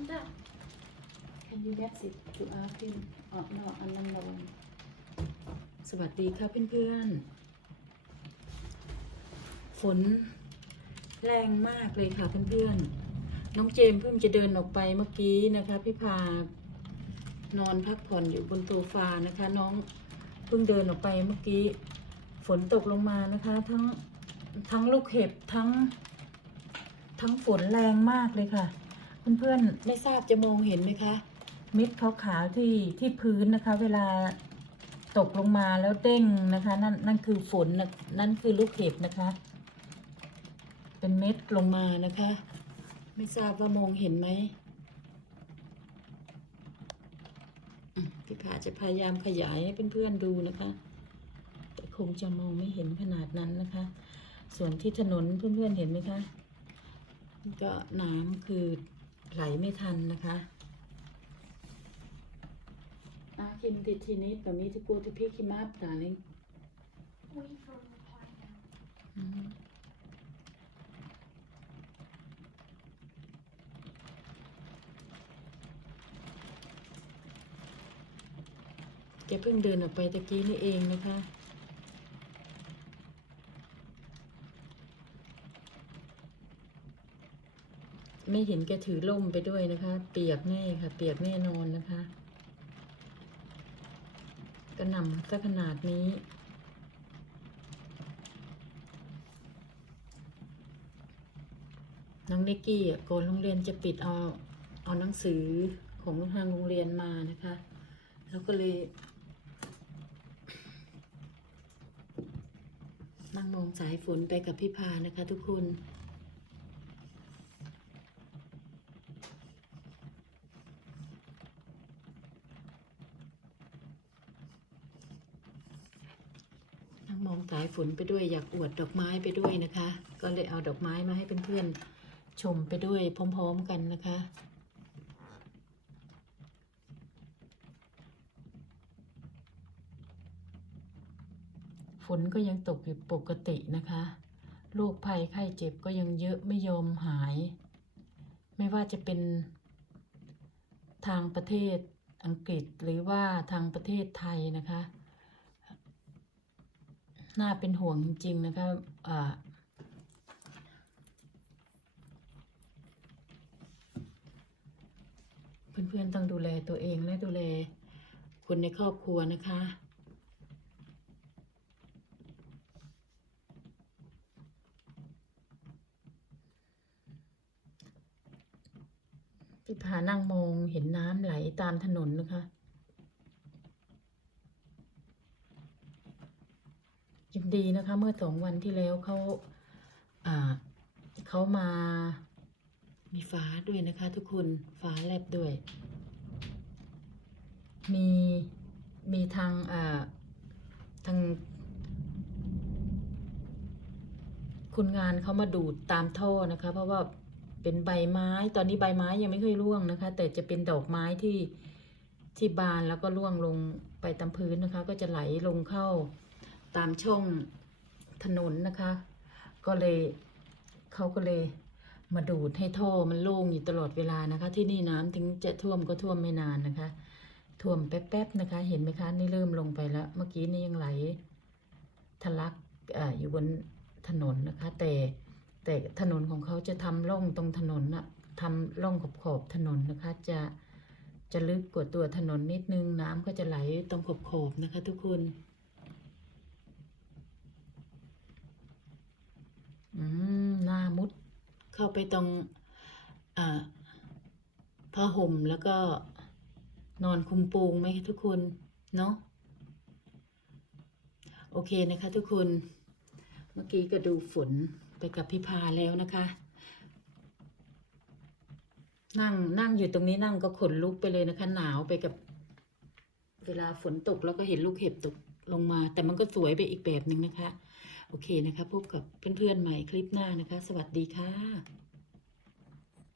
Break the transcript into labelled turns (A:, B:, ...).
A: Linda.
B: Can you get it to ask him อ๋อ no อันนั้นระวังสวัสดีค่ะเพื่อนๆ ฝนแรงมากเลยค่ะเพื่อนๆ น้องเจมเพิ่งจะเดินออกไปเมื่อกี้นะคะ พี่พานอนพักผ่อนอยู่บนโซฟานะคะ น้องเพิ่งเดินออกไปเมื่อกี้ ฝนตกลงมานะคะ ทั้งทั้งลูกเห็บทั้ง ทั้งฝนแรงมากเลยค่ะ เพื่อนๆ ไม่ทราบจะมองเห็นไหมคะ เม็ดขาวๆที่ที่พื้นนะคะ เวลาตกลงมาแล้วเด้งนะคะ นั่นนั่นคือฝนนะนั่นคือลูกเห็บนะคะ เป็นเม็ดลงมานะคะ ไม่ทราบว่ามองเห็นไหมอืมพี่ผาจะพยายามขยายให้เพื่อนๆดูนะคะ แต่คงจะมองไม่เห็นขนาดนั้นนะคะ ส่วนที่ถนนเพื่อนๆเห็นไหมคะ ก็น้ำคือ ไหลไม่ทันนะคะอาคิมติดทีนี้แบบนี้ที่กลัวที่พี่คิมาบดาลิง
A: Wait for a reply now.
B: อืม แกเพิ่งเดินออกไปตะกี้นี่เองนะคะ ไม่เห็นแกถือล่มไปด้วยนะคะ เปียกแน่ค่ะ เปียกแน่นอนนะคะกระหน่ำซะขนาดนี้ น้องนิกกี้อะก่อนโรงเรียนจะปิดเอาเอาหนังสือของทางโรงเรียนมานะคะ แล้วก็เลยนั่งมองสายฝนไปกับพี่พานะคะทุกคน มองสายฝนไปด้วยอยากอวดดอกไม้ไปด้วยนะคะ ก็เลยเอาดอกไม้มาให้เพื่อนๆชมไปด้วยพร้อมๆกันนะคะ ฝนก็ยังตกอยู่ปกตินะคะโรคภัยไข้เจ็บก็ยังเยอะไม่ยอมหาย ไม่ว่าจะเป็นทางประเทศอังกฤษหรือว่าทางประเทศไทยนะคะ น่าเป็นห่วงจริง ๆ นะคะอ่าเพื่อนๆต้องดูแลตัวเองและดูแลคนในครอบครัวนะคะพี่พานั่งมองเห็นน้ำไหลตามถนนนะคะ ยังดีนะคะเมื่อสองวันที่แล้วเขาอ่าเขามา มีฟ้าด้วยนะคะ ทุกคนฟ้าแลบด้วย มีมีทางอ่าทางคนงานเขามาดูดตามท่อนะคะ เพราะว่าเป็นใบไม้ตอนนี้ใบไม้ยังไม่เคยร่วงนะคะ แต่จะเป็นดอกไม้ที่ที่บานแล้วก็ร่วงลงไปตามพื้นนะคะ ก็จะไหลลงเข้า ตามช่องถนนนะคะ ก็เลยเขาก็เลยมาดูดให้ท่อมันโล่งอยู่ตลอดเวลานะคะ ที่นี่น้ำถึงจะท่วมก็ท่วมไม่นานนะคะ ท่วมแป๊บๆนะคะ เห็นไหมคะนี่เริ่มลงไปแล้ว เมื่อกี้นี่ยังไหลทะลักออยู่บนถนนนะคะ แต่แต่ถนนของเขาจะทำร่องตรงถนนน่ะทำร่องขอบขอบๆถนนนะคะ จะจะลึกกว่าตัวถนนนิดนึงน้ำก็จะไหลตรงขอบขอบๆนะคะ ทุกคน อืมหน้ามุด เข้าไปตรงอ่าผ้าห่มแล้วก็นอนคุมโปงไหมคะทุกคนเนาะโอเคนะคะทุกคนเมื่อกี้ก็ดูฝนไปกับพี่พาแล้วนะคะ นั่งนั่งอยู่ตรงนี้นั่งก็ขนลุกไปเลยนะคะ หนาวไปกับ เวลาฝนตกแล้วก็เห็นลูกเห็บตกลงมา แต่มันก็สวยไปอีกแบบหนึ่งนะคะ โอเคนะคะ พบกับเพื่อนๆใหม่คลิปหน้านะคะ สวัสดีค่ะ